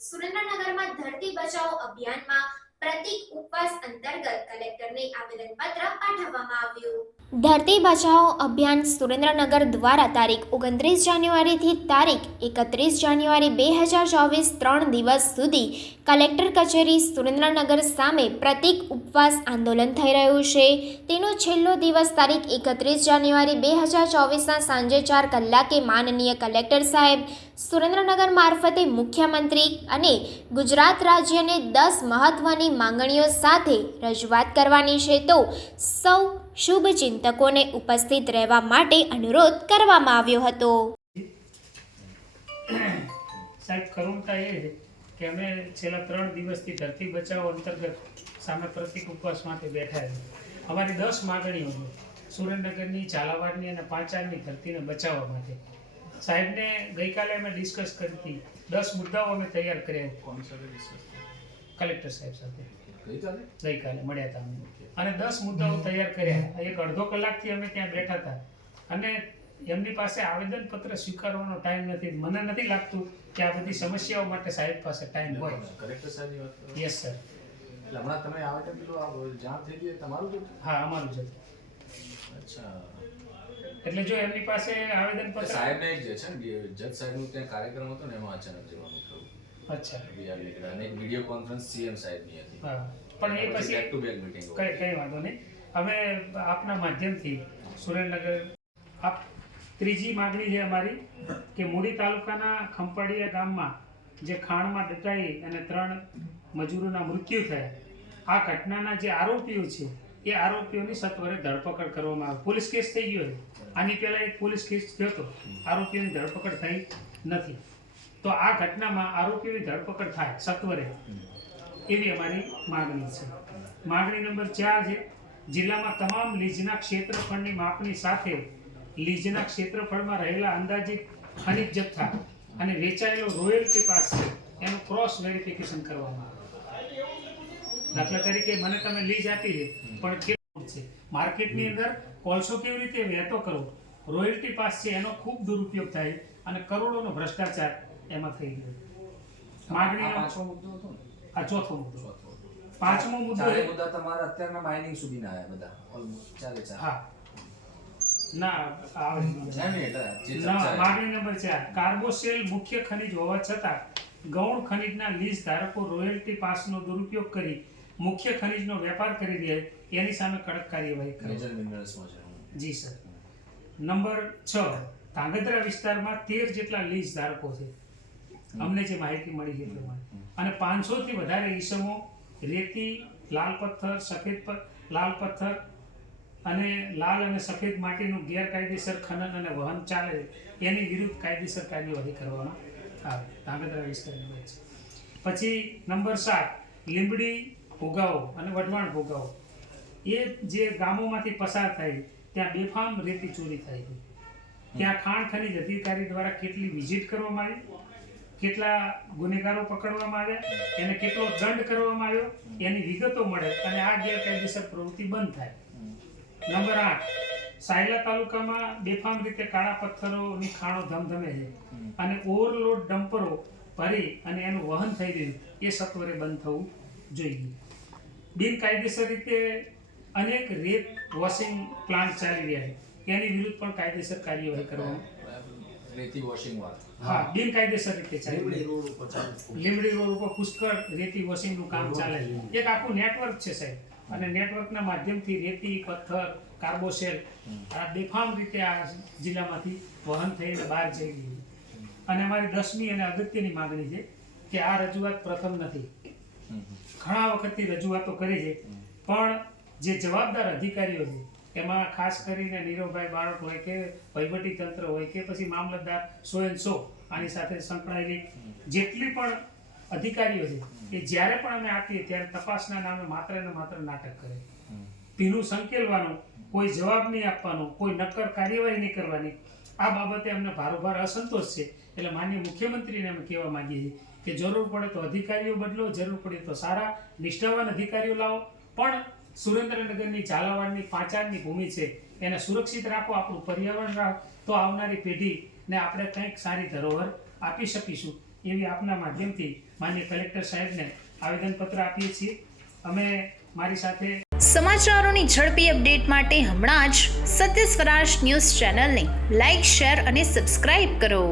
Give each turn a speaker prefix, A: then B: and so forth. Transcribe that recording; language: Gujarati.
A: સુરેન્દ્રનગરમાં ધરતી બચાવો અભિયાનમાં પ્રતિક ઉપવાસ અંતર્ગત કલેક્ટરને આવેદનપત્ર પાઠવવામાં આવ્યું. ધરતી બચાવો અભિયાન સુરેન્દ્રનગર દ્વારા તારીખ ઓગણત્રીસ જાન્યુઆરીથી તારીખ એકત્રીસ જાન્યુઆરી બે હજાર ચોવીસ ત્રણ દિવસ સુધી કલેક્ટર કચેરી સુરેન્દ્રનગર સામે પ્રતિક ઉપવાસ આંદોલન થઈ રહ્યું છે. તેનો છેલ્લો દિવસ તારીખ એકત્રીસ જાન્યુઆરી બે હજાર ચોવીસના સાંજે ચાર કલાકે માનનીય કલેક્ટર સાહેબ, સુરેન્દ્રનગર મારફતે મુખ્યમંત્રી અને ગુજરાત રાજ્યને દસ મહત્વની માંગણીઓ સાથે રજૂઆત કરવાની છે. તો સૌ શુભ ચિંતકોને ઉપસ્થિત રહેવા માટે અનુરોધ કરવામાં આવ્યો હતો.
B: સાહેબ, કરુણતા એ કે અમે છેલ્લા ત્રણ દિવસથી ધરતી બચાવો અંતર્ગત સામે પ્રતિક ઉપવાસ માટે બેઠા છે અમારી દસ માગણીઓ છે. સુરેન્દ્રનગરની, ઝાલાવાડની અને પાંચાળની ધરતીને બચાવવા માટે. સાહેબને ગઈકાલે અમે ડિસ્કસ કરી હતી. દસ મુદ્દાઓ અમે તૈયાર કર્યા કલેક્ટર સાહેબ સાથે.
C: ગઈકાલે?
B: મળ્યા હતા અમે અને દસ મુદ્દાઓ તૈયાર કર્યા. એક અડધો કલાકથી અમે ત્યાં બેઠા હતા. અને એમની પાસે આવેદનપત્ર સ્વીકારવાનો ટાઈમ નથી. મને નથી લાગતું કે આ બધી સમસ્યાઓ માટે સાહેબ પાસે ટાઈમ હોય.
C: કલેક્ટર સાહેબની વાત
B: યસ સર
C: એટલે હમણાં તમે આવેદન પેલું જાણ થઈ ગયું તમારું જ
B: હા અમારું જ
C: અચ્છા.
B: એટલે જો એમની પાસે આવેદનપત્ર
C: સાહેબને એક જે છે ને જજ સાહેબનું ત્યાં કાર્યક્રમ હતો ને એમાં અચાનક જવાનું
B: અચ્છા.
C: અને એક વીડિયો કોન્ફરન્સ સીએમ સાહેબની હતી.
B: પણ એ પછી
C: બેક ટુ બેક મીટિંગ
B: કઈ કઈ વાંધો નહીં. હવે આપના માધ્યમથી સુરેન્દ્રનગર આપ ત્રીજી માગણી છે અમારી કે મૂડી તાલુકાના ખંપાળિયા ગામમાં જે ખાણમાં દટાઈ અને ત્રણ મજૂરોના મૃત્યુ થયા. આ ઘટનાના જે આરોપીઓ છે એ આરોપીઓની સત્વરે ધરપકડ કરવામાં આવે. પોલીસ કેસ થઈ ગયો આની પહેલાં એક પોલીસ કેસ થયો હતો. આરોપીઓની ધરપકડ થઈ નથી. તો આ ઘટનામાં આરોપીની ધરપકડ થાય, સત્વરે. એવી અમારી માગણી છે. માગણી નંબર ચાર છે, જિલ્લામાં તમામ લીઝના ક્ષેત્રફળની માપણી સાથે લીઝના ક્ષેત્રફળમાં રહેલા અંદાજિત ખનિજ જથ્થા અને વેચાયેલો રોયલ્ટી પાસ છે, એનું ક્રોસ વેરિફિકેશન કરવામાં આવે. દાખલા તરીકે મને તમે લીઝ આપી છે, પણ કેટલું છે? માર્કેટની અંદર કોલસો કેવી રીતે વહેતો કરવો રોયલ્ટી પાસ છે, એનો ખૂબ દુરુપયોગ થાય અને કરોડોનો ભ્રષ્ટાચાર એમાં થઈ ગયું. માગણી
D: પાંચમો મુદ્દો હતો ને?
B: આ ચોથો મુદ્દો. પાંચમો મુદ્દો એ-
D: મુદ્દા તમારા અત્યારના માઇનિંગ સુધીના આવ્યા બધા. ઓલમોસ્ટ ચાલે ચાર
B: હા. ના આવે
D: ના, નહીં, એટલે જે
B: ના
D: ચર્ચા
B: માગણી નંબર ચાર. કાર્બોસેલ મુખ્ય ખનિજ હોવા છતાં ગૌણ ખનિજના લીઝ ધારકો રોયલ્ટી પાસનો દુરુપયોગ કરી મુખ્ય ખનિજનો વેપાર કરી રહ્યા એની સામે કડક કાર્યવાહી કરે. જી સર. નંબર છ. ધાંગધ્રા વિસ્તારમાં તેર જેટલા લીઝ ધારકો છે. અમને જે માહિતી મળી છે પ્રમાણે. અને પાંચસોથી વધારે ઈસમો રેતી લાલ પથ્થર સફેદ લાલ પથ્થર અને લાલ અને સફેદ માટીનું ગેરકાયદેસર ખનન અને વહન ચાલે એની વિરુદ્ધ કાયદેસર કાર્યવાહી કરવામાં આવે. ધાંગધ્રા વિસ્તારની વચ્ચે પછી નંબર સાત લીંબડી ભોગાવો અને વઢવાણ ભોગાવો. એ જે ગામોમાંથી પસાર થાય ત્યાં બેફામ રેતી ચોરી થાય છે. ત્યાં ખાણ ખનીજ અધિકારી દ્વારા કેટલી વિઝિટ કરવામાં આવી? કેટલા ગુનેગારો પકડવામાં આવ્યા, એને કેટલો દંડ કરવામાં આવ્યો, એની વિગતો મળે અને આ ગેરકાયદેસર પ્રવૃત્તિ બંધ થાય. નંબર આઠ, સાયલા તાલુકામાં બેફામ રીતે કાળા પથ્થરોની ખાણો ધમધમે છે અને ઓવરલોડ ડમ્પરો ભરી અને એનું વહન થઈ રહ્યું. એ સત્વરે બંધ થવું જોઈએ. બિનકાયદેસર રીતે અનેક રેત વોશિંગ પ્લાન્ટ ચાલી રહ્યા છે. એની વિરુદ્ધ પણ કાયદેસર કાર્યવાહી કરવામાં
D: રેતી વોશિંગ વાળા.
B: હા બિનકાયદેસર રીતે ચાલે. લીમડી રોડ ઉપર ચાલે લીમડી રોડ ઉપર પુષ્કળ રેતી વોશિંગનું કામ ચાલે. એક આખું નેટવર્ક છે સાહેબ. અને નેટવર્કના માધ્યમથી રેતી પથ્થર કાર્બોસેલ આ બેફામ રીતે આ જિલ્લામાંથી વહન થઈને બહાર જઈ ગયું. અને અમારી દસમી અને અગત્યની માગણી છે કે આ રજૂઆત પ્રથમ નથી. ઘણા વખતથી રજૂઆતો કરી છે. પણ જે જવાબદાર અધિકારીઓ છે એમાં ખાસ કરીને નીરવભાઈ બાળક હોય કે વહીવટી તંત્ર હોય કે પછી મામલતદાર સો એન સો આની સાથે સંકળાયેલી જેટલી પણ અધિકારીઓ છે, એ જ્યારે પણ અમે આપીએ ત્યારે તપાસના નામે માત્ર ને માત્ર નાટક કરે. ભીનું સંકેલવાનું, કોઈ જવાબ નહીં આપવાનો, કોઈ નક્કર કાર્યવાહી નહીં કરવાની, આ બાબતે અમને ભારોભાર અસંતોષ છે. એટલે માન્ય મુખ્યમંત્રીને અમે કહેવા માંગીએ છીએ કે જરૂર પડે તો અધિકારીઓ બદલો, જરૂર પડે તો સારા, નિષ્ઠાવાન અધિકારીઓ લાવો. પણ સુરેન્દ્રનગરની ઝાલાવાડની પાંચાળની ભૂમિ છે, એને સુરક્ષિત રાખો, આપણું પર્યાવરણ રાખ, તો આવનારી પેઢીને આપણે કંઈક સારી ધરોહર આપી શકીશું એવી આપના માધ્યમથી માન્ય કલેક્ટર સાહેબને આવેદનપત્ર આપીએ છીએ. અમે મારી સાથે
E: સમાચારોની ઝડપી અપડેટ માટે હમણાં જ સત્ય સ્વરાજ ન્યૂઝ ચેનલને લાઇક શેર અને સબસ્ક્રાઇબ કરો.